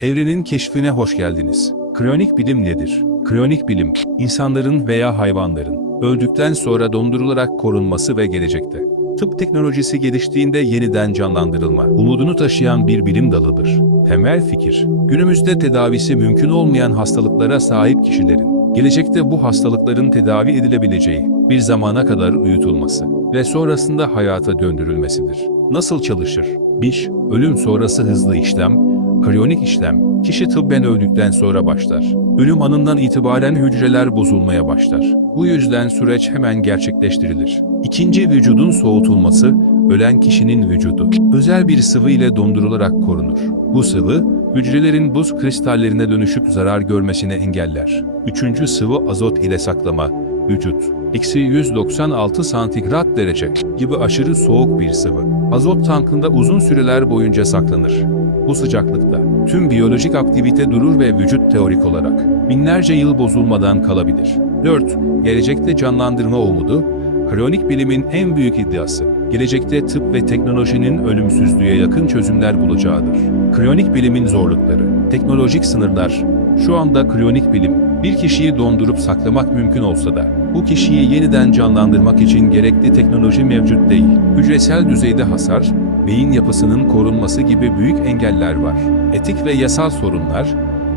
Evrenin keşfine hoş geldiniz. Kriyonik bilim nedir? Kriyonik bilim, insanların veya hayvanların öldükten sonra dondurularak korunması ve gelecekte. Tıp teknolojisi geliştiğinde yeniden canlandırılma, umudunu taşıyan bir bilim dalıdır. Temel fikir, günümüzde tedavisi mümkün olmayan hastalıklara sahip kişilerin, gelecekte bu hastalıkların tedavi edilebileceği bir zamana kadar uyutulması ve sonrasında hayata döndürülmesidir. Nasıl çalışır? 1. Ölüm sonrası hızlı işlem, Kriyonik işlem, kişi tıbben öldükten sonra başlar. Ölüm anından itibaren hücreler bozulmaya başlar. Bu yüzden süreç hemen gerçekleştirilir. İkinci vücudun soğutulması, ölen kişinin vücudu özel bir sıvı ile dondurularak korunur. Bu sıvı, hücrelerin buz kristallerine dönüşüp zarar görmesini engeller. Üçüncü sıvı azot ile saklama, vücut, eksi 196 santigrat derece gibi aşırı soğuk bir sıvı. Azot tankında uzun süreler boyunca saklanır. Bu sıcaklıkta tüm biyolojik aktivite durur ve vücut teorik olarak binlerce yıl bozulmadan kalabilir. 4. Gelecekte canlandırma umudu, kronik bilimin en büyük iddiası. Gelecekte tıp ve teknolojinin ölümsüzlüğe yakın çözümler bulacağıdır. Kronik bilimin zorlukları, teknolojik sınırlar, şu anda kronik bilim, bir kişiyi dondurup saklamak mümkün olsa da, bu kişiyi yeniden canlandırmak için gerekli teknoloji mevcut değil. Hücresel düzeyde hasar, beyin yapısının korunması gibi büyük engeller var. Etik ve yasal sorunlar,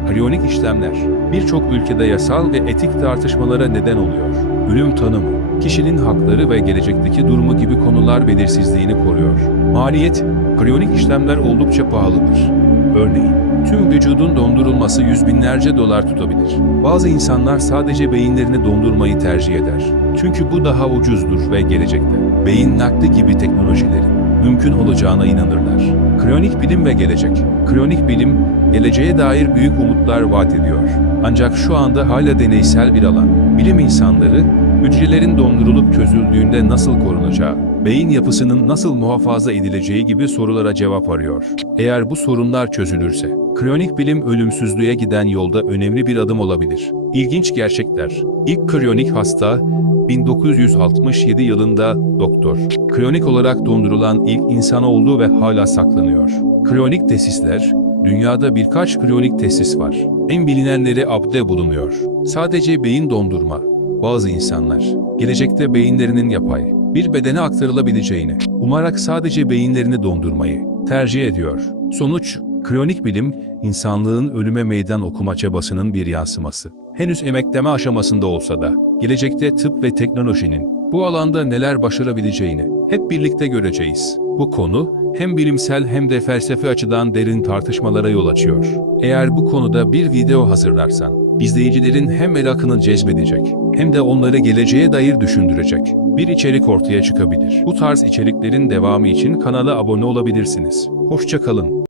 kriyonik işlemler, birçok ülkede yasal ve etik tartışmalara neden oluyor. Ölüm tanımı, kişinin hakları ve gelecekteki durumu gibi konular belirsizliğini koruyor. Maliyet, kriyonik işlemler oldukça pahalıdır. Örneğin, tüm vücudun dondurulması yüz binlerce dolar tutabilir. Bazı insanlar sadece beyinlerini dondurmayı tercih eder. Çünkü bu daha ucuzdur ve gelecekte. Beyin nakli gibi teknolojilerin mümkün olacağına inanırlar. Kriyonik bilim ve gelecek. Kriyonik bilim, geleceğe dair büyük umutlar vaat ediyor. Ancak şu anda hala deneysel bir alan. Bilim insanları, hücrelerin dondurulup çözüldüğünde nasıl korunacağı, beyin yapısının nasıl muhafaza edileceği gibi sorulara cevap arıyor. Eğer bu sorunlar çözülürse, kriyonik bilim ölümsüzlüğe giden yolda önemli bir adım olabilir. İlginç gerçekler. İlk kriyonik hasta 1967 yılında doktor. Kriyonik olarak dondurulan ilk insan olduğu ve hala saklanıyor. Kriyonik tesisler, dünyada birkaç kriyonik tesis var. En bilinenleri Abde bulunuyor. Sadece beyin dondurma. Bazı insanlar, gelecekte beyinlerinin yapay, bir bedene aktarılabileceğini, umarak sadece beyinlerini dondurmayı tercih ediyor. Sonuç, kriyonik bilim, insanlığın ölüme meydan okuma çabasının bir yansıması. Henüz emekleme aşamasında olsa da, gelecekte tıp ve teknolojinin bu alanda neler başarabileceğini hep birlikte göreceğiz. Bu konu hem bilimsel hem de felsefi açıdan derin tartışmalara yol açıyor. Eğer bu konuda bir video hazırlarsan, izleyicilerin hem merakını cezbedecek hem de onları geleceğe dair düşündürecek bir içerik ortaya çıkabilir. Bu tarz içeriklerin devamı için kanala abone olabilirsiniz. Hoşça kalın.